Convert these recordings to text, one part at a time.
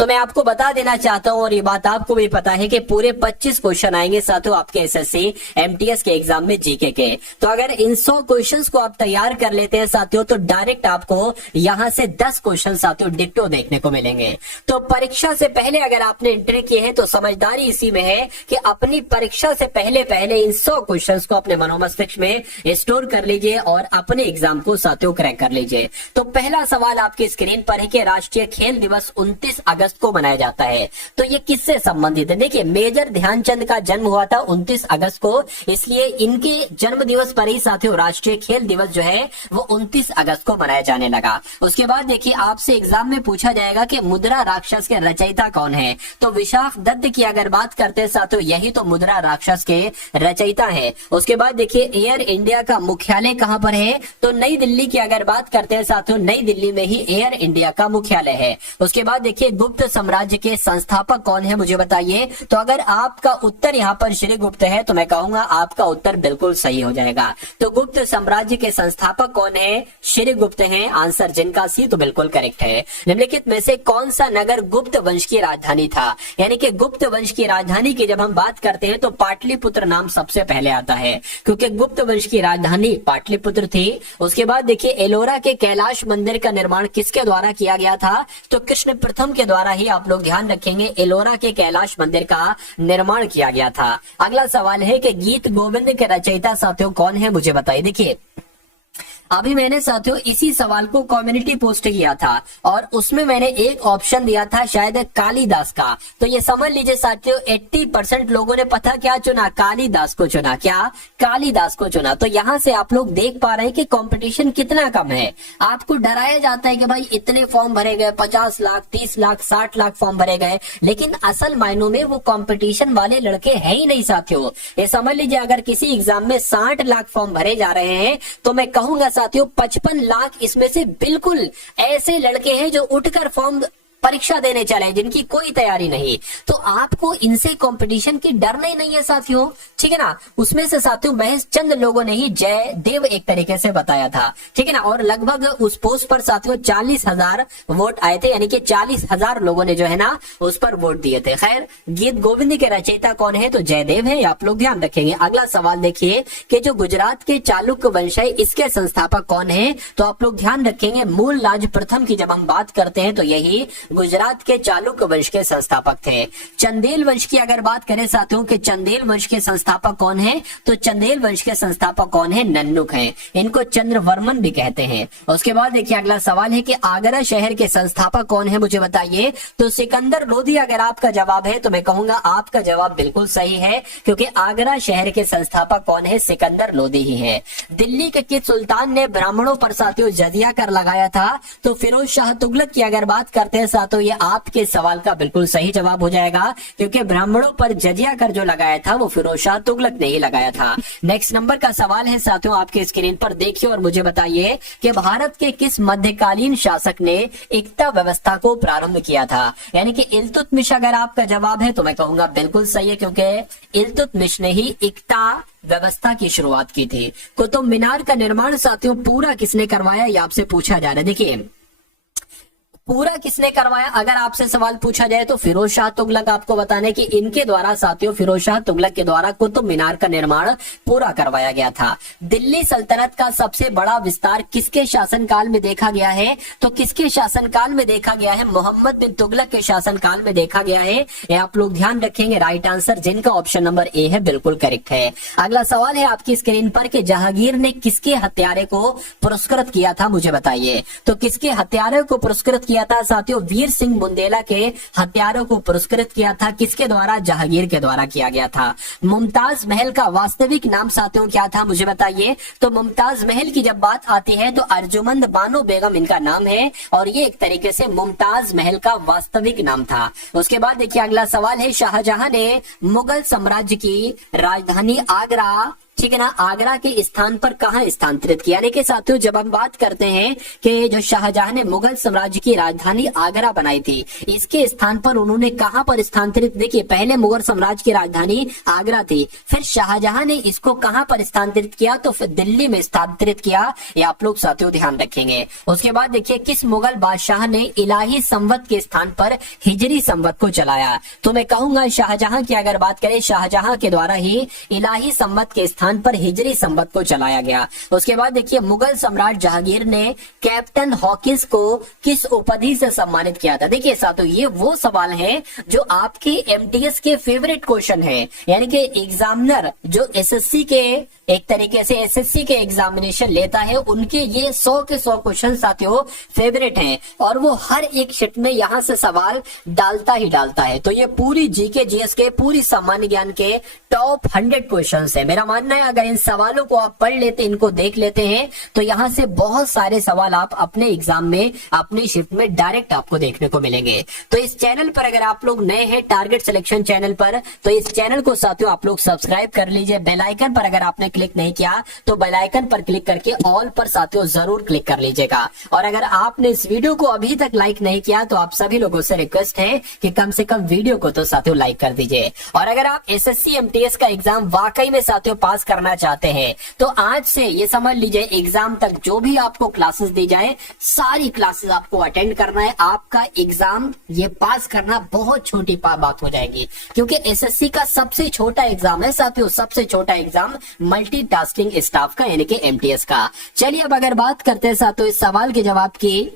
तो मैं आपको बता देना चाहता हूं और ये बात आपको भी पता है कि पूरे 25 क्वेश्चन आएंगे साथियों आपके एसएससी एमटीएस के एग्जाम में जीके के। तो अगर इन 100 क्वेश्चंस को आप तैयार कर लेते हैं साथियों तो डायरेक्ट आपको यहां से 10 क्वेश्चन साथियों डिक्टो देखने को मिलेंगे। तो परीक्षा से पहले अगर आपने एंट्री किए हैं तो समझदारी इसी में है कि अपनी परीक्षा से पहले इन 100 क्वेश्चंस को अपने मनोमस्तिष्क में स्टोर कर लीजिए और अपने एग्जाम को साथियों क्रैक कर लीजिए। तो पहला सवाल आपकी स्क्रीन पर है कि राष्ट्रीय खेल दिवस 29 अगस्त को मनाया जाता है। तो ये किससे संबंधित है? देखिए, मेजर ध्यानचंद का जन्म हुआ था 29 अगस्त को, इसलिए इनके जन्म दिवस पर ही साथियों राष्ट्रीय खेल दिवस जो है वो 29 अगस्त को मनाया जाने लगा। उसके बाद देखिए आपसे एग्जाम में पूछा जाएगा कि मुद्रा राक्षस के रचयिता कौन है? तो विशाख दत्त की अगर बात करते हैं साथियों यही तो मुद्रा राक्षस के रचयिता है। उसके बाद देखिए एयर इंडिया का मुख्यालय कहां पर है? तो नई दिल्ली की अगर बात करते हैं साथियों नई दिल्ली में ही एयर इंडिया का मुख्यालय है। उसके बाद देखिए गुप्त साम्राज्य के संस्थापक कौन है मुझे बताइए। तो अगर आपका उत्तर यहाँ पर श्रीगुप्त है तो मैं कहूंगा आपका उत्तर बिल्कुल सही हो जाएगा। तो गुप्त साम्राज्य के संस्थापक कौन है? श्रीगुप्त हैं। आंसर जिनका सी तो बिल्कुल करेक्ट है। निम्नलिखित में से कौन सा नगर गुप्त वंश की राजधानी था? यानी कि गुप्त वंश की राजधानी की जब हम बात करते हैं तो पाटलिपुत्र नाम सबसे पहले आता है क्योंकि गुप्त वंश की राजधानी पाटलिपुत्र थी। उसके बाद देखिए एलोरा के कैलाश मंदिर का निर्माण किसके द्वारा किया गया था? तो कृष्ण प्रथम के द्वारा ही आप लोग ध्यान रखेंगे एलोरा के कैलाश मंदिर का निर्माण किया गया था। अगला सवाल है कि गीत गोविंद के रचयिता साथियों कौन है मुझे बताइए। देखिए अभी मैंने साथियों इसी सवाल को कम्युनिटी पोस्ट किया था और उसमें मैंने एक ऑप्शन दिया था शायद कालिदास का। तो ये समझ लीजिए साथियों 80% लोगों ने पता क्या चुना? कालिदास को चुना। क्या? कालिदास को चुना। तो यहाँ से आप लोग देख पा रहे हैं कि कंपटीशन कितना कम है। आपको डराया जाता है कि भाई इतने फॉर्म भरे गए, 50 लाख 30 लाख 60 लाख फॉर्म भरे गए, लेकिन असल मायनों में वो कंपटीशन वाले लड़के है ही नहीं साथियों। ये समझ लीजिए अगर किसी एग्जाम में 60 लाख फॉर्म भरे जा रहे हैं तो मैं कहूंगा साथियों 55 लाख इसमें से बिल्कुल ऐसे लड़के हैं जो उठकर फॉर्म परीक्षा देने चले जिनकी कोई तैयारी नहीं। तो आपको इनसे कंपटीशन की डरना ही नहीं है साथियों, ठीक है ना। उसमें से साथियों महज चंद लोगों ने ही जय देव एक तरीके से बताया था, ठीक है ना। और लगभग उस पोस्ट पर साथियों 40,000 वोट आए थे, यानी कि 40,000 लोगों ने जो है ना उस पर वोट दिए थे। खैर गीत गोविंद के रचयिता कौन है? तो जयदेव है, आप लोग ध्यान रखेंगे। अगला सवाल देखिए कि जो गुजरात के चालुक्य वंश है इसके संस्थापक कौन है? तो आप लोग ध्यान रखेंगे मूल राज प्रथम की जब हम बात करते हैं तो यही गुजरात के चालुक्य वंश के संस्थापक थे। चंदेल वंश की अगर बात करें साथियों कि चंदेल वंश के संस्थापक कौन है? तो चंदेल वंश के संस्थापक कौन है? नन्नुक हैं। इनको चंद्रवर्मन भी कहते हैं। उसके बाद देखिए अगला सवाल है कि आगरा शहर के संस्थापक कौन है मुझे बताइए। तो सिकंदर लोधी अगर आपका जवाब है तो मैं कहूंगा आपका जवाब बिल्कुल सही है क्योंकि आगरा शहर के संस्थापक कौन है? सिकंदर लोधी ही है। दिल्ली के किस सुल्तान ने ब्राह्मणों पर साथियों जजिया कर लगाया था? तो फिरोज शाह तुगलक की अगर बात करते हैं साथियों ये आपके सवाल का बिल्कुल सही जवाब हो जाएगा क्योंकि ब्राह्मणों पर जजिया कर जो लगाया था वो फिरोज शाह तुगलक ने ही लगाया था। नेक्स्ट नंबर का सवाल है साथियों आपके स्क्रीन पर देखिए और मुझे बताइए कि भारत के किस मध्यकालीन शासक ने एकता व्यवस्था को प्रारंभ किया था? यानी कि इल्तुतमिश अगर आपका जवाब है तो मैं कहूंगा बिल्कुल सही है क्योंकि इल्तुतमिश ने ही एकता व्यवस्था की शुरुआत की थी। कुतुब मीनार का निर्माण साथियों पूरा किसने करवाया ये आपसे पूछा जा रहा है। देखिए पूरा किसने करवाया अगर आपसे सवाल पूछा जाए तो फिरोज शाह तुगलक, आपको बताने कि इनके द्वारा साथियों फिरोज शाह तुगलक के द्वारा कुतुब मीनार का निर्माण पूरा करवाया गया था। दिल्ली सल्तनत का सबसे बड़ा विस्तार किसके शासनकाल में देखा गया है? तो किसके शासनकाल में देखा गया है? मोहम्मद बिन तुगलक के शासनकाल में देखा गया है। ये आप लोग ध्यान रखेंगे। राइट आंसर जिनका ऑप्शन नंबर ए है बिल्कुल करेक्ट है। अगला सवाल है आपकी स्क्रीन पर कि जहांगीर ने किसके हत्यारे को पुरस्कृत किया था मुझे बताइए। तो किसके हत्यारे को पुरस्कृत किया था साथियों? वीर सिंह बुंदेला के हत्यारों को पुरस्कृत किया था। किसके द्वारा? जहांगीर के द्वारा किया गया था। मुमताज महल का वास्तविक नाम साथियों क्या था मुझे बताइए। तो मुमताज महल की जब बात आती है तो अर्जुमंद बानो बेगम इनका नाम है और ये एक तरीके से मुमताज महल का वास्तविक नाम था। उसके बाद देखिए अगला सवाल है शाहजहां ने मुगल साम्राज्य की राजधानी आगरा ठीक है ना, आगरा के स्थान पर कहां स्थानांतरित किया। यानी कि साथियों जब हम बात करते हैं कि जो शाहजहां ने मुगल साम्राज्य की राजधानी आगरा बनाई थी, इसके स्थान पर उन्होंने कहां पर स्थानांतरित, देखिए पहले मुगल साम्राज्य की राजधानी आगरा थी, फिर शाहजहां ने इसको कहां पर स्थानांतरित किया, तो फिर दिल्ली में स्थानांतरित किया। ये आप लोग साथियों ध्यान रखेंगे। उसके बाद देखिए किस मुगल बादशाह ने इलाही संवत के स्थान पर हिजरी संवत को चलाया, तो मैं कहूंगा शाहजहां की अगर बात करें, शाहजहां के द्वारा ही इलाही संवत के स्थान पर हिजरी संवत को चलाया गया। उसके बाद देखिए मुगल सम्राट जहांगीर ने कैप्टन हॉकिंस को किस उपाधि से सम्मानित किया था। देखिए साथियों ये वो सवाल है जो आपके एमटीएस के फेवरेट क्वेश्चन है, यानी कि एग्जामिनर जो एसएससी के एक तरीके से एसएससी के एग्जामिनेशन लेता है, उनके ये 100 के 100 क्वेश्चन साथियों फेवरेट हैं और वो हर एक शिफ्ट में यहां से सवाल डालता ही डालता है। तो ये पूरी जीके जीएस के, पूरी सामान्य ज्ञान के टॉप 100 क्वेश्चन है। मेरा मानना है अगर इन सवालों को आप पढ़ लेते, इनको देख लेते हैं, तो यहाँ से बहुत सारे सवाल आप अपने एग्जाम में, अपनी शिफ्ट में डायरेक्ट आपको देखने को मिलेंगे। तो इस चैनल पर अगर आप लोग नए हैं, टारगेट सिलेक्शन चैनल पर, तो इस चैनल को साथियों आप लोग सब्सक्राइब कर लीजिए। बेल आइकन पर अगर आपने क्लिक नहीं किया तो बेल आइकन पर क्लिक करके ऑल पर साथियों जरूर क्लिक कर लीजिएगा। और अगर आपने इस वीडियो को अभी तक लाइक नहीं किया तो आप सभी लोगों से रिक्वेस्ट है कि कम से कम वीडियो को तो साथियों लाइक कर दीजिए। और अगर आप एसएससी एमटीएस का एग्जाम वाकई में साथियों पास करना चाहते हैं तो आज से ये समझ लीजिए एग्जाम तक जो भी आपको क्लासेस दी जाए, सारी क्लासेस आपको अटेंड करना है। आपका एग्जाम ये पास करना बहुत छोटी बात हो जाएगी, क्योंकि एसएससी का सबसे छोटा एग्जाम है साथियों, सबसे छोटा एग्जाम मल्टीटास्किंग स्टाफ का यानी कि एमटीएस का। चलिए अब अगर बात करते हैं साथियों इस सवाल के जवाब की,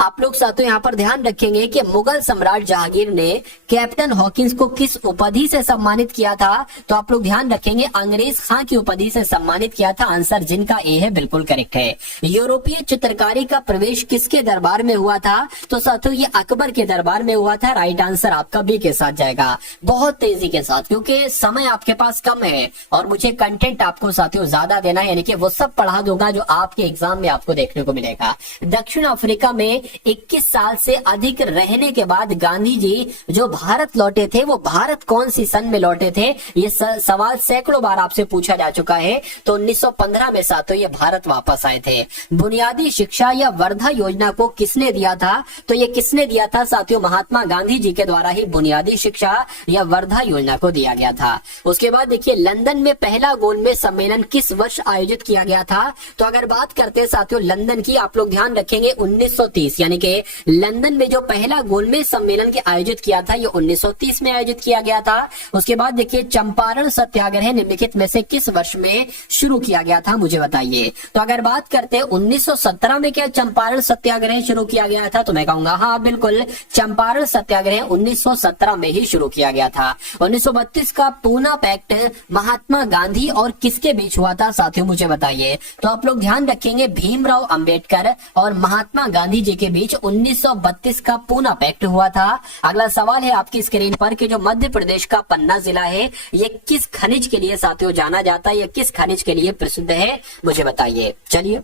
आप लोग साथियों यहाँ पर ध्यान रखेंगे कि मुगल सम्राट जहांगीर ने कैप्टन हॉकिंस को किस उपाधि से सम्मानित किया था, तो आप लोग ध्यान रखेंगे अंग्रेज खां की उपाधि से सम्मानित किया था। आंसर जिनका ए है बिल्कुल करेक्ट है। यूरोपीय चित्रकारी का प्रवेश किसके दरबार में हुआ था, तो साथियों ये अकबर के दरबार में हुआ था। राइट आंसर आपका बी के साथ जाएगा, बहुत तेजी के साथ, क्योंकि समय आपके पास कम है और मुझे कंटेंट आपको साथियों ज्यादा देना है, यानी कि वो सब पढ़ा दूंगा जो आपके एग्जाम में आपको देखने को मिलेगा। दक्षिण अफ्रीका में 21 साल से अधिक रहने के बाद गांधी जी जो भारत लौटे थे, वो भारत कौन सी सन में लौटे थे, ये सवाल सैकड़ों बार आपसे पूछा जा चुका है। तो 1915 में साथियों ये भारत वापस आए थे। बुनियादी शिक्षा या वर्धा योजना को किसने दिया था, तो ये किसने दिया था साथियों, महात्मा गांधी जी के द्वारा ही बुनियादी शिक्षा या वर्धा योजना को दिया गया था। उसके बाद देखिए लंदन में पहला गोलमेज सम्मेलन किस वर्ष आयोजित किया गया था, तो अगर बात करते हैं साथियों लंदन की, आप लोग ध्यान रखेंगे 1930, यानी कि लंदन में जो पहला गोलमेज सम्मेलन के आयोजित किया था ये 1930 में आयोजित किया गया था। उसके बाद देखिए चंपारण सत्याग्रह निम्नलिखित में से किस वर्ष में शुरू किया गया था, मुझे बताइए। तो अगर बात करते हैं 1917 में क्या चंपारण सत्याग्रह शुरू किया गया था, तो मैं कहूंगा हाँ बिल्कुल, चंपारण सत्याग्रह 1917 में ही शुरू किया गया था। 1932 का पूना पैक्ट महात्मा गांधी और किसके बीच हुआ था साथियों, मुझे बताइए। तो आप लोग ध्यान रखेंगे भीमराव अंबेडकर और महात्मा गांधी जी के बीच 1932 का पूना पैक्ट हुआ था। अगला सवाल है आपकी स्क्रीन पर कि जो मध्य प्रदेश का पन्ना जिला है ये किस खनिज के लिए साथियों जाना जाता है, ये किस खनिज के लिए प्रसिद्ध है, मुझे बताइए। चलिए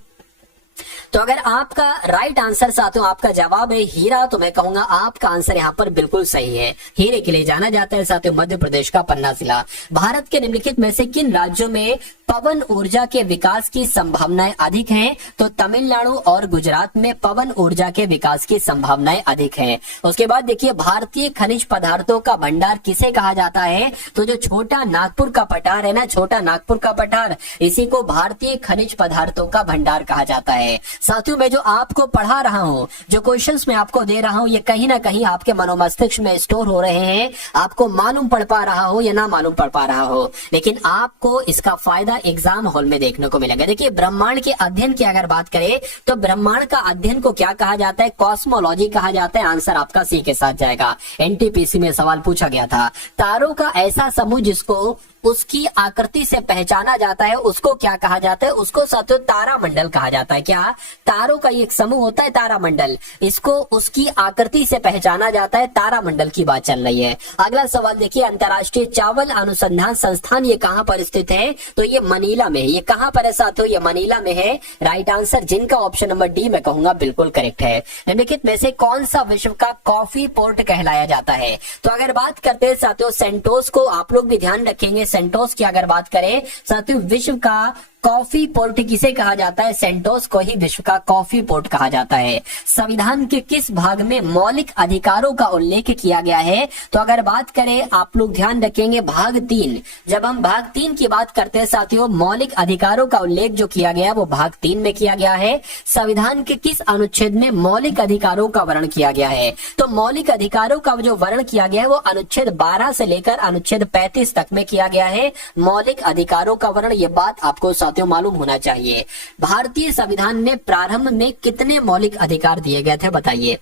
तो अगर आपका राइट आंसर साथियों आपका जवाब है हीरा, तो मैं कहूंगा आपका आंसर यहाँ पर बिल्कुल सही है। हीरे के लिए जाना जाता है साथियों मध्य प्रदेश का पन्ना जिला। भारत के निम्नलिखित में से किन राज्यों में पवन ऊर्जा के विकास की संभावनाएं अधिक हैं, तो तमिलनाडु और गुजरात में पवन ऊर्जा के विकास की संभावनाएं अधिक हैं। उसके बाद देखिए भारतीय खनिज पदार्थों का भंडार किसे कहा जाता है, तो जो छोटा नागपुर का पठार है ना, छोटा नागपुर का पठार, इसी को भारतीय खनिज पदार्थों का भंडार कहा जाता है। साथियों मैं जो आपको पढ़ा रहा हूँ, जो क्वेश्चंस मैं आपको दे रहा हूँ, ये कहीं ना कहीं आपके मनोमस्तिष्क में स्टोर हो रहे हैं। आपको मालूम पड़ पा रहा हो या ना मालूम पड़ पा रहा हो, लेकिन आपको इसका फायदा एग्जाम हॉल में देखने को मिलेगा। देखिए ब्रह्मांड के अध्ययन की अगर बात करें तो ब्रह्मांड का अध्ययन को क्या कहा जाता है, कॉस्मोलॉजी कहा जाता है। आंसर आपका सी के साथ जाएगा। एनटीपीसी में सवाल पूछा गया था, तारों का ऐसा समूह जिसको उसकी आकृति से पहचाना जाता है उसको क्या कहा जाता है, उसको साथियों तारामंडल कहा जाता है। क्या तारों का एक समूह होता है तारामंडल, इसको उसकी आकृति से पहचाना जाता है, तारामंडल की बात चल रही है। अगला सवाल देखिए अंतर्राष्ट्रीय चावल अनुसंधान संस्थान ये कहां पर स्थित है, तो ये मनीला में है। ये कहां पर है साथियों, ये मनीला में है। राइट आंसर जिनका ऑप्शन नंबर डी मैं कहूंगा बिल्कुल करेक्ट है। निम्नलिखित में से कौन सा विश्व का कॉफी पोर्ट कहलाया जाता है, तो अगर बात करते हैं साथियों सेंटोस को, आप लोग भी ध्यान रखेंगे सेंटोस की अगर बात करें साथियों, विश्व का कॉफी पोर्ट किसे कहा जाता है? सेंटोस को ही विश्व का कॉफी पोर्ट कहा जाता है। संविधान के किस भाग में मौलिक अधिकारों का उल्लेख किया गया है? तो अगर बात करें, आप लोग ध्यान रखेंगे, भाग 3। जब हम भाग 3 की बात करते हैं साथियों, मौलिक अधिकारों का उल्लेख जो किया गया वो भाग 3 में किया गया है। संविधान के किस अनुच्छेद में मौलिक अधिकारों का वर्णन किया गया है? तो मौलिक अधिकारों का जो वर्णन किया गया है वो अनुच्छेद 12 से लेकर अनुच्छेद 35 तक में किया गया है। मौलिक अधिकारों का वर्णन, ये बात आपको साथियों मालूम होना चाहिए। भारतीय संविधान में प्रारंभ में कितने मौलिक अधिकार दिए गए थे बताइए?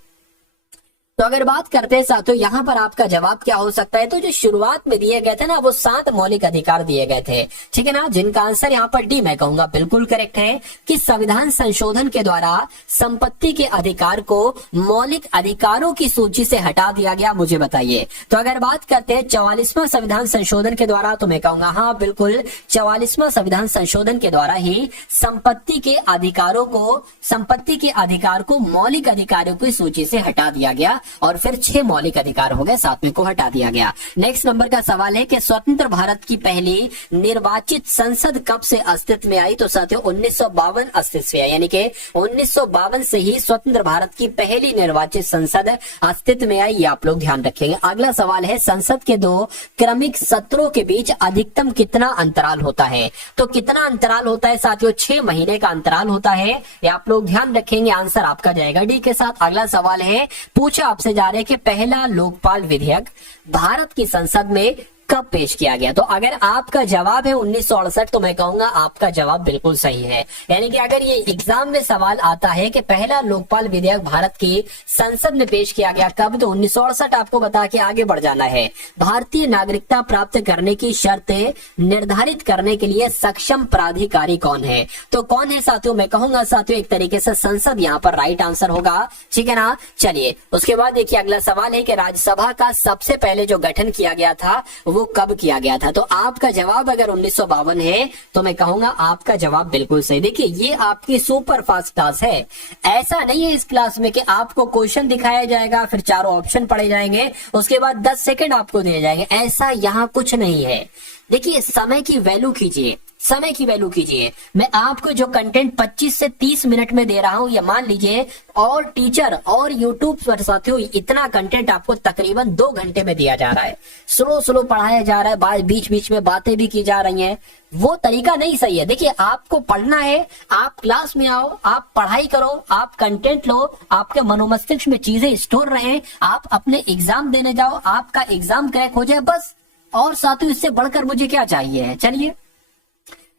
तो अगर बात करते हैं साथियों, यहाँ पर आपका जवाब क्या हो सकता है? तो जो शुरुआत में दिए गए थे ना, वो 7 मौलिक अधिकार दिए गए थे, ठीक है ना, जिनका आंसर यहाँ पर डी मैं कहूंगा बिल्कुल करेक्ट है कि संविधान संशोधन के द्वारा संपत्ति के अधिकार को मौलिक अधिकारों की सूची से हटा दिया गया। मुझे बताइए। तो अगर बात करते हैं 44वां संविधान संशोधन के द्वारा, तो मैं कहूंगा हाँ बिल्कुल, 44वां संविधान संशोधन के द्वारा ही संपत्ति के अधिकार को मौलिक अधिकारों की सूची से हटा दिया गया और फिर 6 मौलिक अधिकार हो गए, 7वें को हटा दिया गया। नेक्स्ट नंबर का सवाल है कि स्वतंत्र भारत की पहली निर्वाचित संसद कब से अस्तित्व में आई? तो साथियों 1952 अस्तित्व में आई, यानी कि 1952 से ही स्वतंत्र भारत की पहली निर्वाचित संसद अस्तित्व में आई। ये आप लोग ध्यान रखेंगे। अगला सवाल है, संसद के 2 क्रमिक सत्रों के बीच अधिकतम कितना अंतराल होता है? तो कितना अंतराल होता है साथियों? 6 महीने का अंतराल होता है। ये आप लोग ध्यान रखेंगे। आंसर आपका जाएगा डी के साथ। अगला सवाल है, पूछा आपसे जा रहे हैं कि पहला लोकपाल विधेयक भारत की संसद में कब पेश किया गया? तो अगर आपका जवाब है 1968, तो मैं कहूंगा आपका जवाब बिल्कुल सही है। यानी कि अगर ये एग्जाम में सवाल आता है कि पहला लोकपाल विधेयक भारत की संसद में पेश किया गया कब, तो 1968 आपको बता के आगे बढ़ जाना है। भारतीय नागरिकता प्राप्त करने की शर्तें निर्धारित करने के लिए सक्षम प्राधिकारी कौन है? तो कौन है साथियों? मैं कहूंगा साथियों एक तरीके से संसद यहाँ पर राइट आंसर होगा, ठीक है ना। चलिए उसके बाद देखिए अगला सवाल है कि राज्यसभा का सबसे पहले जो गठन किया गया था वो कब किया गया था? तो आपका जवाब अगर 1952 है तो मैं कहूंगा आपका जवाब बिल्कुल सही। देखिए ये आपकी सुपर फास्ट क्लास है। ऐसा नहीं है इस क्लास में कि आपको क्वेश्चन दिखाया जाएगा, फिर 4 ऑप्शन पढ़े जाएंगे, उसके बाद 10 सेकंड आपको दिए जाएंगे। ऐसा यहाँ कुछ नहीं है। देखिए समय की वैल्यू कीजिए, समय की वैल्यू कीजिए। मैं आपको जो कंटेंट 25 से 30 मिनट में दे रहा हूं, ये मान लीजिए और टीचर और यूट्यूब पर साथियों इतना कंटेंट आपको तकरीबन 2 घंटे में दिया जा रहा है। स्लो पढ़ाया जा रहा है, बीच बीच में बातें भी की जा रही हैं। वो तरीका नहीं सही है। देखिए आपको पढ़ना है, आप क्लास में आओ, आप पढ़ाई करो, आप कंटेंट लो, आपके मनोमस्तिष्क में चीजें स्टोर रहे, आप अपने एग्जाम देने जाओ, आपका एग्जाम क्रैक हो जाए, बस। और साथियों इससे बढ़कर मुझे क्या चाहिए? चलिए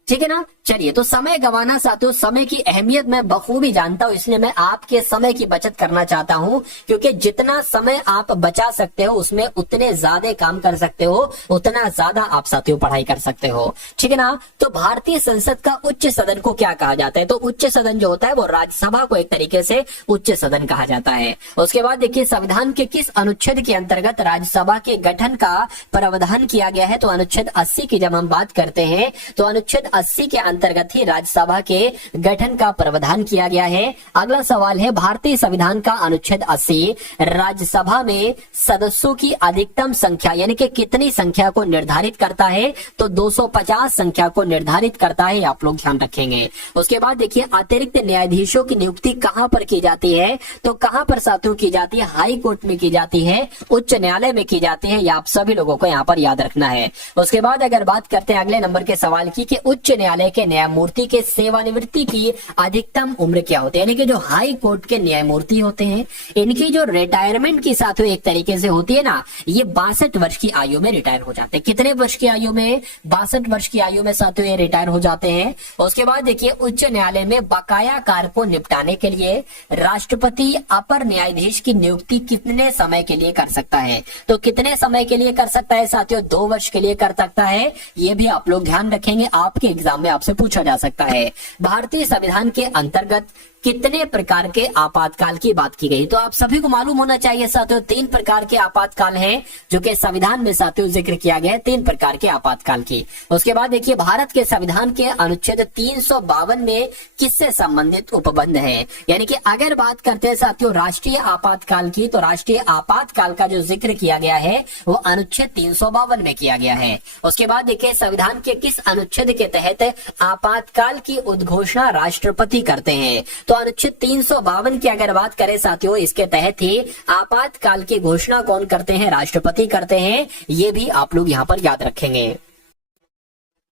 ठीक है ना। चलिए तो समय गंवाना साथियों, समय की अहमियत मैं बखूबी जानता हूं, इसलिए मैं आपके समय की बचत करना चाहता हूं, क्योंकि जितना समय आप बचा सकते हो उसमें उतने ज्यादा काम कर सकते हो, उतना ज्यादा आप साथियों पढ़ाई कर सकते हो, ठीक है ना। तो भारतीय संसद का उच्च सदन को क्या कहा जाता है? तो उच्च सदन जो होता है वो राज्यसभा को एक तरीके से उच्च सदन कहा जाता है। उसके बाद देखिए संविधान के किस अनुच्छेद के अंतर्गत राज्यसभा के गठन का प्रावधान किया गया है? तो अनुच्छेद 80 की जब हम बात करते हैं तो अनुच्छेद 80 के अंतर्गत ही राज्यसभा के गठन का प्रावधान किया गया है। अगला सवाल है, भारतीय संविधान का अनुच्छेद 80 राज्यसभा में सदस्यों की अधिकतम संख्या यानी कि कितनी संख्या को निर्धारित करता है? तो 250 संख्या को निर्धारित करता है, आप लोग ध्यान रखेंगे। उसके बाद देखिए अतिरिक्त न्यायाधीशों की नियुक्ति कहां पर की जाती है? तो कहां पर साथियों की जाती है? हाई कोर्ट में की जाती है, उच्च न्यायालय में की जाती है। यह आप सभी लोगों को यहाँ पर याद रखना है। उसके बाद अगर बात करते हैं अगले नंबर के सवाल की कि उच्च न्यायालय के न्यायमूर्ति के सेवानिवृत्ति की अधिकतम उम्र क्या होती है? यानी कि जो हाई कोर्ट के न्यायमूर्ति होते हैं इनकी जो रिटायरमेंट की साथियों एक तरीके से होती है ना, ये 62 वर्ष की आयु में रिटायर हो जाते हैं। कितने वर्ष की आयु में? 62 वर्ष की आयु में साथियों ये रिटायर हो जाते हैं। उसके बाद देखिए उच्च न्यायालय में बकाया कार्य को निपटाने के लिए राष्ट्रपति अपर न्यायाधीश की नियुक्ति कितने समय के लिए कर सकता है? तो कितने समय के लिए कर सकता है साथियों? 2 वर्ष के लिए कर सकता है। ये भी आप लोग ध्यान रखेंगे, आपके एग्जाम में आपसे पूछा जा सकता है। भारतीय संविधान के अंतर्गत कितने प्रकार के आपातकाल की बात की गई। तो आप सभी को मालूम होना चाहिए साथियों 3 प्रकार के आपातकाल हैं जो कि संविधान में साथियों जिक्र किया गया है, 3 प्रकार के आपातकाल की। उसके बाद देखिए भारत के संविधान के अनुच्छेद 352 में किससे संबंधित उपबंध है। यानी कि अगर बात करते हैं साथियों राष्ट्रीय आपातकाल की, तो राष्ट्रीय आपातकाल का जो जिक्र किया गया है वो अनुच्छेद 352 में किया गया है। उसके बाद देखिए संविधान के किस अनुच्छेद के तहत आपातकाल की उद्घोषणा राष्ट्रपति करते हैं। तो अनुच्छेद 352 की अगर बात करें साथियों इसके तहत ही आपातकाल की घोषणा कौन करते हैं, राष्ट्रपति करते हैं। ये भी आप लोग यहाँ पर याद रखेंगे।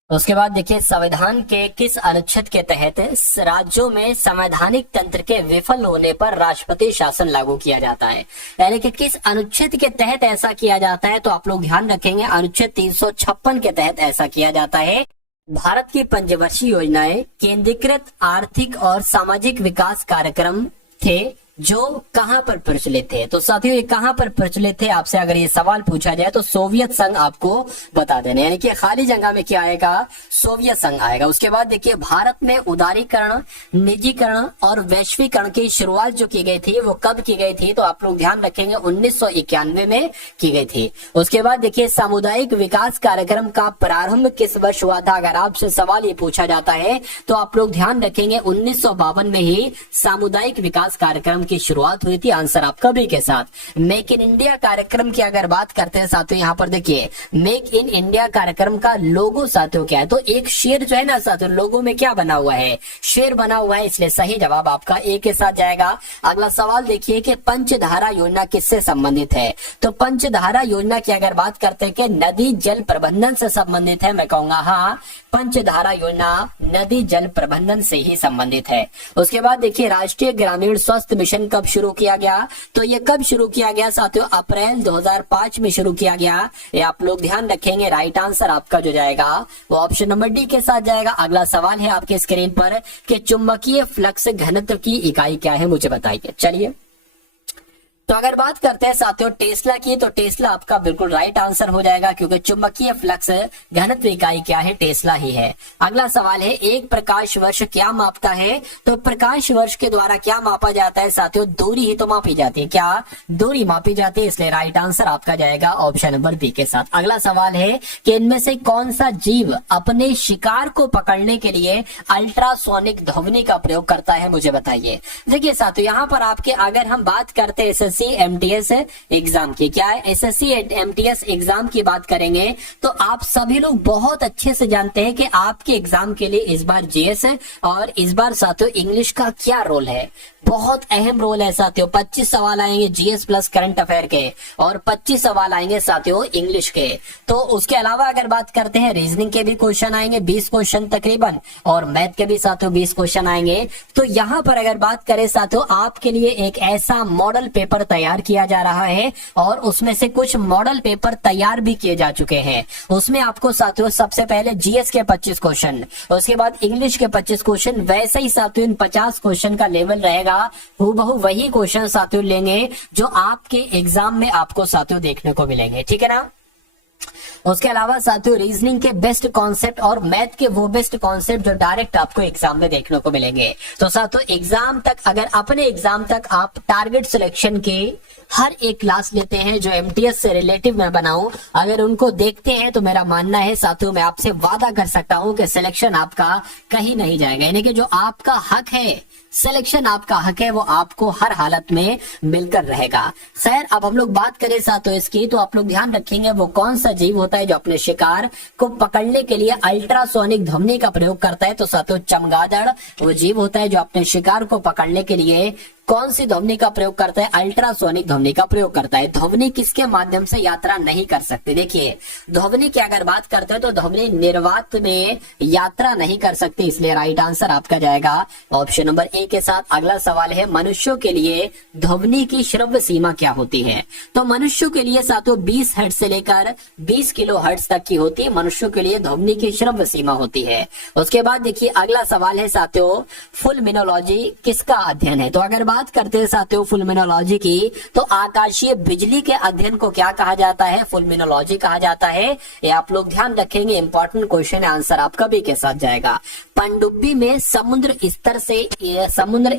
उसके बाद देखिए संविधान के किस अनुच्छेद के तहत राज्यों में संवैधानिक तंत्र के विफल होने पर राष्ट्रपति शासन लागू किया जाता है। यानी कि किस अनुच्छेद के तहत ऐसा किया जाता है, तो आप लोग ध्यान रखेंगे अनुच्छेद 356 के तहत ऐसा किया जाता है। भारत की पंचवर्षीय योजनाएं केंद्रीकृत आर्थिक और सामाजिक विकास कार्यक्रम थे जो कहां पर प्रचलित थे। तो साथियों ये कहां पर प्रचलित थे, आपसे अगर ये सवाल पूछा जाए तो सोवियत संघ आपको बता देना, यानी कि खाली जगह में क्या आएगा, सोवियत संघ आएगा। उसके बाद देखिए भारत में उदारीकरण, निजीकरण और वैश्वीकरण की शुरुआत जो की गई थी वो कब की गई थी, तो आप लोग ध्यान रखेंगे 1991 में की गई थी। उसके बाद देखिए सामुदायिक विकास कार्यक्रम का प्रारंभ किस वर्ष हुआ था, अगर आपसे सवाल ये पूछा जाता है तो आप लोग ध्यान रखेंगे 1952 में ही सामुदायिक विकास कार्यक्रम की शुरुआत हुई थी। आंसर आपका बी के साथ। मेक इन इंडिया कार्यक्रम की अगर बात करते हैं साथियों यहाँ पर देखिए मेक इन इंडिया कार्यक्रम का लोगो साथियों क्या है, तो एक शेर जो है ना साथियों लोगो में क्या बना हुआ है, शेर बना हुआ है, इसलिए सही जवाब आपका ए के साथ जाएगा। अगला सवाल देखिए कि पंचधारा योजना किससे संबंधित है। तो पंचधारा योजना की अगर बात करते हैं कि नदी जल प्रबंधन से संबंधित है, मैं कहूंगा हाँ पंचधारा योजना नदी जल प्रबंधन से ही संबंधित है। उसके बाद देखिए राष्ट्रीय ग्रामीण स्वास्थ्य मिशन कब शुरू किया गया, तो ये कब शुरू किया गया साथियों, अप्रैल 2005 में शुरू किया गया। ये आप लोग ध्यान रखेंगे। राइट आंसर आपका जो जाएगा वो ऑप्शन नंबर डी के साथ जाएगा। अगला सवाल है आपके स्क्रीन पर कि चुंबकीय फ्लक्स घनत्व की इकाई क्या है, मुझे बताइए। चलिए तो अगर बात करते हैं साथियों टेस्ला की, तो टेस्ला आपका बिल्कुल राइट आंसर हो जाएगा क्योंकि चुंबकीय फ्लक्स घनत्व इकाई क्या है, टेस्ला ही है। अगला सवाल है एक प्रकाश वर्ष क्या मापता है, तो प्रकाश वर्ष के द्वारा क्या मापा जाता है साथियों, दूरी ही तो मापी जाती है, क्या दूरी मापी जाती है, इसलिए राइट आंसर आपका जाएगा ऑप्शन नंबर बी के साथ। अगला सवाल है कि इनमें से कौन सा जीव अपने शिकार को पकड़ने के लिए अल्ट्रासोनिक ध्वनि का प्रयोग करता है, मुझे बताइए। देखिए साथियों यहाँ पर आपके अगर हम बात करते हैं एसएससी एमटीएस एग्जाम की, क्या है एसएससी एमटीएस एग्जाम की बात करेंगे तो आप सभी लोग बहुत अच्छे से जानते हैं कि आपके एग्जाम के लिए इस बार जीएस और इस बार साथियों इंग्लिश का क्या रोल है, बहुत अहम रोल है साथियों। 25 सवाल आएंगे जीएस प्लस करंट अफेयर के और 25 सवाल आएंगे साथियों इंग्लिश के। तो उसके अलावा अगर बात करते हैं रीजनिंग के भी क्वेश्चन आएंगे 20 क्वेश्चन तकरीबन, और मैथ के भी साथियों 20 क्वेश्चन आएंगे। तो यहाँ पर अगर बात करें साथियों आपके लिए एक ऐसा मॉडल पेपर तैयार किया जा रहा है और उसमें से कुछ मॉडल पेपर तैयार भी किए जा चुके हैं। उसमें आपको साथियों सबसे पहले जीएस के 25 क्वेश्चन, उसके बाद इंग्लिश के 25 क्वेश्चन, वैसे ही साथियों इन 50 क्वेश्चन का लेवल रहेगा, हूबहू वही क्वेश्चन साथियों लेंगे जो आपके एग्जाम में आपको साथियों देखने को मिलेंगे, ठीक है ना। उसके अलावा साथियों रीजनिंग के बेस्ट कॉन्सेप्ट और मैथ के वो बेस्ट कॉन्सेप्ट जो डायरेक्ट आपको एग्जाम में देखने को मिलेंगे। तो साथियों एग्जाम तक अगर अपने एग्जाम तक आप टारगेट सिलेक्शन के हर एक क्लास लेते हैं जो एमटीएस से रिलेटिव मैं बनाऊं, अगर उनको देखते हैं तो मेरा मानना है साथियों मैं आपसे वादा कर सकता हूं कि सिलेक्शन आपका कहीं नहीं जाएगा। यानी कि जो आपका हक है, सिलेक्शन आपका हक है, वो आपको हर हालत में मिलकर रहेगा। खैर अब हम लोग बात करें साथियों इसकी, तो आप लोग ध्यान रखेंगे वो कौन सा जीव होता है जो अपने शिकार को पकड़ने के लिए अल्ट्रासोनिक ध्वनि का प्रयोग करता है। तो साथियों चमगादड़ वो जीव होता है जो अपने शिकार को पकड़ने के लिए कौन सी ध्वनि का प्रयोग करता है, अल्ट्रासोनिक ध्वनि का प्रयोग करता है। ध्वनि किसके माध्यम से यात्रा नहीं कर सकती, देखिए ध्वनि की अगर बात करते हैं तो ध्वनि निर्वात में यात्रा नहीं कर सकती, इसलिए राइट आंसर आपका जाएगा ऑप्शन नंबर ए के साथ। अगला सवाल है मनुष्यों के लिए ध्वनि की श्रव्य सीमा क्या होती है। तो मनुष्यों के लिए साथियों 20 हर्ट्ज से लेकर 20 किलो हर्ट्ज तक की होती है, मनुष्यों के लिए ध्वनि की श्रव्य सीमा होती है। उसके बाद देखिए अगला सवाल है साथियों फुलमिनोलॉजी किसका अध्ययन है। तो अगर बात बात करते हैं साथियों फुलमिनोलॉजी की, तो आकाशीय बिजली के अध्ययन को क्या कहा जाता है? फुलमिनोलॉजी कहा जाता है। ये आप लोग ध्यान रखेंगे, इंपॉर्टेंट क्वेश्चन है, आंसर आपका भी के साथ जाएगा। पनडुब्बी में समुद्र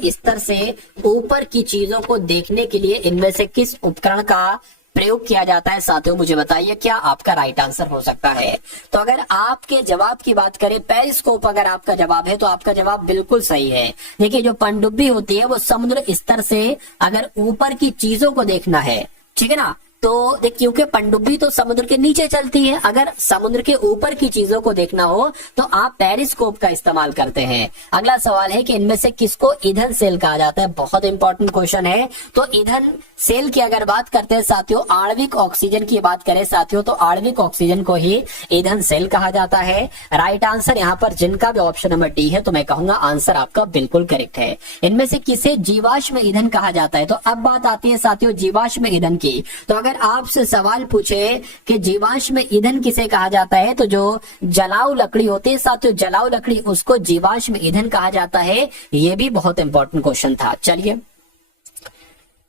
स्तर से ऊपर की चीजों को देखने के लिए इनमें से किस उपकरण का प्रयोग किया जाता है? साथियों मुझे बताइए क्या आपका राइट आंसर हो सकता है। तो अगर आपके जवाब की बात करें, पेरिस्कोप अगर आपका जवाब है तो आपका जवाब बिल्कुल सही है। देखिए जो पनडुब्बी होती है वो समुद्र स्तर से अगर ऊपर की चीजों को देखना है, ठीक है ना, तो देख क्योंकि पनडुब्बी तो समुद्र के नीचे चलती है, अगर समुद्र के ऊपर की चीजों को देखना हो तो आप पेरिस्कोप का इस्तेमाल करते हैं। अगला सवाल है कि इनमें से किसको ईंधन सेल कहा जाता है? बहुत इंपॉर्टेंट क्वेश्चन है। तो ईंधन सेल की अगर बात करते हैं साथियों, आणविक ऑक्सीजन की बात करें साथियों, तो आणविक ऑक्सीजन को ही ईंधन सेल कहा जाता है। राइट आंसर यहाँ पर जिनका भी ऑप्शन नंबर डी है, तो मैं कहूंगा आंसर आपका बिल्कुल करेक्ट है। इनमें से किसे जीवाश्म ईंधन कहा जाता है? तो अब बात आती है साथियों जीवाश्म ईंधन की। तो अगर आपसे सवाल पूछे कि जीवाश्म ईंधन किसे कहा जाता है, तो जो जलाऊ लकड़ी होती है साथियों, जलाऊ लकड़ी उसको जीवाश्म ईंधन कहा जाता है। ये भी बहुत इंपॉर्टेंट क्वेश्चन था। चलिए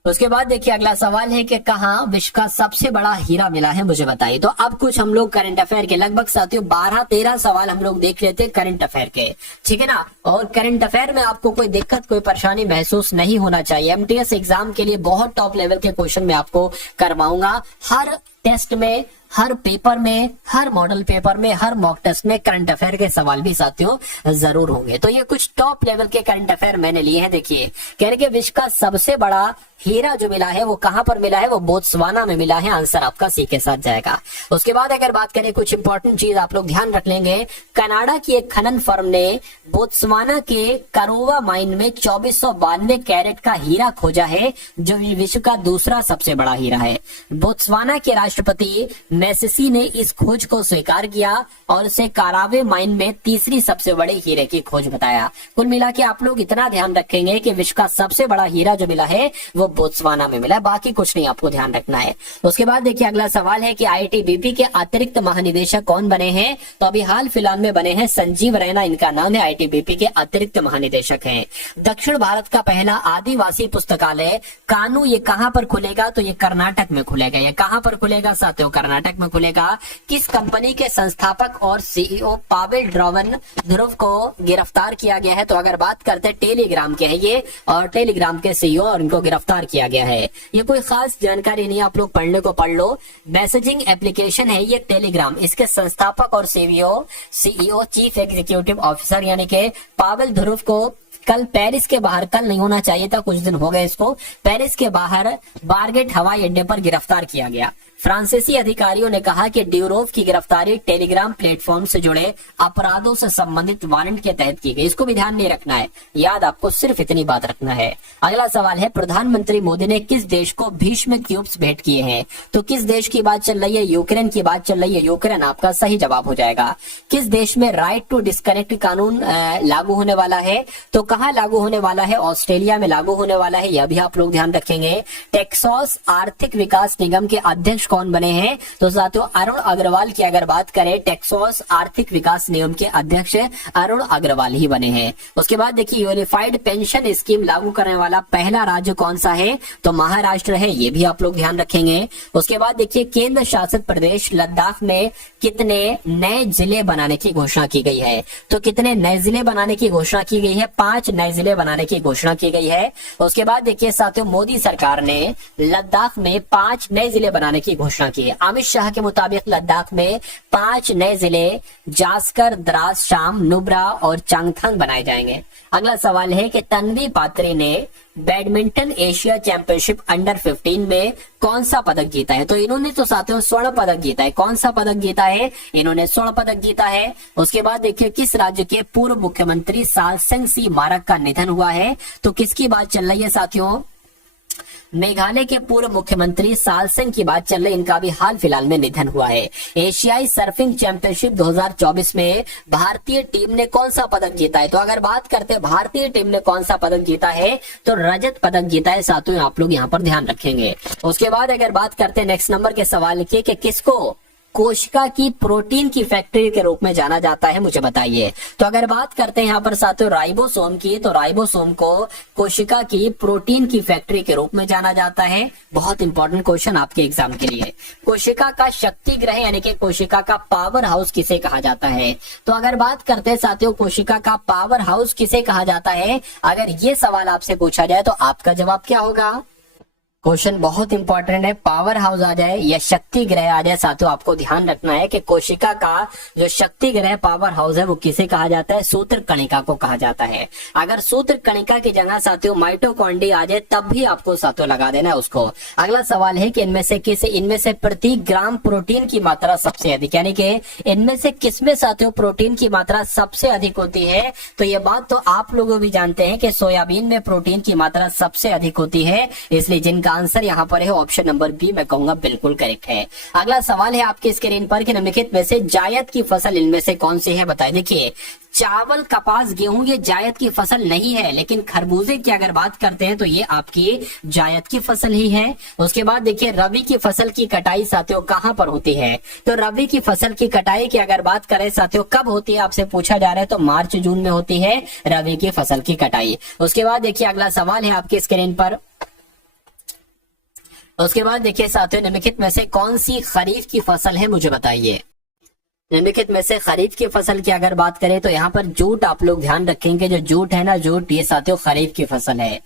उसके बाद देखिए अगला सवाल है कि कहाँ विश्व का सबसे बड़ा हीरा मिला है, मुझे बताइए। तो अब कुछ हम लोग करंट अफेयर के लगभग साथियों 12-13 सवाल हम लोग देख लेते हैं करंट अफेयर के, ठीक है ना। और करंट अफेयर में आपको कोई दिक्कत कोई परेशानी महसूस नहीं होना चाहिए। एमटीएस एग्जाम के लिए बहुत टॉप लेवल के क्वेश्चन मैं आपको करवाऊंगा। हर टेस्ट में, हर पेपर में, हर मॉडल पेपर में, हर मॉक टेस्ट में करंट अफेयर के सवाल भी साथियों जरूर होंगे। तो ये कुछ टॉप लेवल के करंट अफेयर मैंने लिए हैं। देखिए कह रहे कि विश्व का सबसे बड़ा हीरा जो मिला है वो कहां पर मिला है? वो बोत्सवाना में मिला है। आंसर आपका सी के साथ जाएगा। उसके बाद अगर बात करें कुछ इंपॉर्टेंट चीज आप लोग ध्यान रख लेंगे, कनाडा की एक खनन फर्म ने बोत्सवाना के करोवा माइन में 2492 कैरेट का हीरा खोजा है, जो विश्व का दूसरा सबसे बड़ा हीरा है। बोत्सवाना के राष्ट्रपति मेसेसी ने इस खोज को स्वीकार किया और उसे कारावे माइन में तीसरी सबसे बड़े हीरे की खोज बताया। कुल मिला के आप लोग इतना ध्यान रखेंगे कि विश्व का सबसे बड़ा हीरा जो मिला है वो बोत्सवाना में मिला है, बाकी कुछ नहीं आपको ध्यान रखना है। उसके बाद देखिए अगला सवाल है कि आईटीबीपी के अतिरिक्त महानिदेशक कौन बने हैं? तो अभी हाल फिलहाल में बने हैं संजीव रैना, इनका नाम है, आईटीबीपी के अतिरिक्त महानिदेशक हैं। दक्षिण भारत का पहला आदिवासी पुस्तकालय कानू ये कहां पर खुलेगा? तो ये कर्नाटक में खुलेगा। ये कहां पर खुलेगा साथियों? कर्नाटक में खुलेगा। किस कंपनी के संस्थापक और सीईओ पावेल ध्रुव को गिरफ्तार किया गया है? तो अगर बात करते हैं टेलीग्राम के हैं ये, और टेलीग्राम के सीईओ और इनको गिरफ्तार किया गया है। ये कोई खास जानकारी नहीं, आप लोग पढ़ने को पढ़ लो। मैसेजिंग एप्लीकेशन है ये टेलीग्राम, इसके संस्थापक और सीईओ चीफ एग्जीक्यूटिव ऑफिसर यानी कि पावेल ध्रुव को कल पेरिस के बाहर, कल नहीं होना चाहिए था, कुछ दिन हो गए इसको, पेरिस के बाहर बारगेट हवाई अड्डे पर गिरफ्तार किया गया। फ्रांसीसी अधिकारियों ने कहा कि ड्यूरोव की गिरफ्तारी टेलीग्राम प्लेटफॉर्म से जुड़े अपराधों से संबंधित वारंट के तहत की गई। इसको भी ध्यान नहीं रखना है, याद आपको सिर्फ इतनी बात रखना है। अगला सवाल है प्रधानमंत्री मोदी ने किस देश को भीष्म क्यूब्स भेंट किए हैं? तो किस देश की बात चल रही है? यूक्रेन की बात चल रही है। यूक्रेन आपका सही जवाब हो जाएगा। किस देश में राइट टू डिस्कनेक्ट कानून लागू होने वाला है? तो कहाँ लागू होने वाला है? ऑस्ट्रेलिया में लागू होने वाला है, यह भी आप लोग ध्यान रखेंगे। टेक्सास आर्थिक विकास निगम के अध्यक्ष कौन बने हैं? तो साथियों अरुण अग्रवाल की अगर बात करें, टेक्सास आर्थिक विकास निगम के अध्यक्ष अरुण अग्रवाल ही बने हैं। उसके बाद देखिए यूनिफाइड पेंशन स्कीम लागू करने वाला पहला राज्य कौन सा है? तो महाराष्ट्र है, ये भी आप लोग ध्यान रखेंगे। उसके बाद देखिए केंद्र शासित प्रदेश लद्दाख में कितने नए जिले बनाने की घोषणा की गई है? तो कितने नए जिले बनाने की घोषणा की गई है? 5 नए जिले बनाने की घोषणा की गई है। उसके बाद देखिए साथियों मोदी सरकार ने लद्दाख में 5 नए जिले बनाने की घोषणा की है। अमित शाह के मुताबिक लद्दाख में 5 नए जिले जास्कर, द्रास, शाम, नुब्रा और चांगथंग बनाए जाएंगे। अगला सवाल है कि तन्वी पात्रे ने बैडमिंटन एशिया चैंपियनशिप अंडर 15 में कौन सा पदक जीता है? तो इन्होंने तो साथियों स्वर्ण पदक जीता है। कौन सा पदक जीता है? इन्होंने स्वर्ण पदक जीता है। उसके बाद देखिए किस राज्य के पूर्व मुख्यमंत्री सालसेंग सी मारक का निधन हुआ है? तो किसकी बात चल रही है साथियों? मेघालय के पूर्व मुख्यमंत्री सालसेंग की बात चल रही, इनका भी हाल फिलहाल में निधन हुआ है। एशियाई सर्फिंग चैंपियनशिप 2024 में भारतीय टीम ने कौन सा पदक जीता है? तो अगर बात करते हैं भारतीय टीम ने कौन सा पदक जीता है, तो रजत पदक जीता है साथियों, आप लोग यहाँ पर ध्यान रखेंगे। उसके बाद अगर बात करते हैं नेक्स्ट नंबर के सवाल की कि किसको कोशिका की प्रोटीन की फैक्ट्री के रूप में जाना जाता है, मुझे बताइए। तो अगर बात करते हैं यहाँ पर साथियों राइबोसोम की, तो राइबोसोम को कोशिका की प्रोटीन की फैक्ट्री के रूप में जाना जाता है। बहुत इंपॉर्टेंट क्वेश्चन आपके एग्जाम के लिए। कोशिका का शक्ति ग्रह यानी कि कोशिका का पावर हाउस किसे कहा जाता है? तो अगर बात करते हैं साथियों कोशिका का पावर हाउस किसे कहा जाता है, अगर ये सवाल आपसे पूछा जाए तो आपका जवाब क्या होगा? क्वेश्चन बहुत इंपॉर्टेंट है। पावर हाउस आ जाए या शक्ति ग्रह आ जाए साथियों, आपको ध्यान रखना है कि कोशिका का जो शक्ति ग्रह पावर हाउस है वो किसे कहा जाता है? सूत्र कणिका को कहा जाता है। अगर सूत्र कणिका की जगह साथियों माइटोकॉन्ड्रिया आ जाए तब भी आपको साथियों लगा देना है उसको। अगला सवाल है कि इनमें से प्रति ग्राम प्रोटीन की मात्रा सबसे अधिक, यानी कि इनमें से किसमें साथियों प्रोटीन की मात्रा सबसे अधिक होती है? तो ये बात तो आप लोग भी जानते हैं कि सोयाबीन में प्रोटीन की मात्रा सबसे अधिक होती है, इसलिए जिनका आंसर यहाँ पर है ऑप्शन नंबर बी, मैं कहूंगा बिल्कुल करेक्ट है। अगला सवाल है आपकी स्क्रीन पर कि निम्नलिखित में से जायद की फसल इनमें से कौन सी है? बताइए। देखिए चावल, कपास, गेहूं ये जायद की फसल नहीं है, लेकिन खरबूजे की अगर बात करते हैं तो ये आपकी जायद की फसल ही है। उसके बाद देखिए रबी की फसल की कटाई साथियों कहां पर होती है? तो रबी की फसल की कटाई की अगर बात करें साथियों कब होती है आपसे पूछा जा रहा है, तो मार्च जून में होती है रबी की फसल की कटाई। उसके बाद देखिए अगला सवाल है आपकी स्क्रीन पर। उसके बाद देखिए साथियों निम्नलिखित में से कौन सी खरीफ की फसल है, मुझे बताइए। निम्नलिखित में से खरीफ की फसल की अगर बात करें तो यहाँ पर जूट आप लोग ध्यान रखेंगे, जो जूट है ना, जूट ये साथियों खरीफ की फसल है।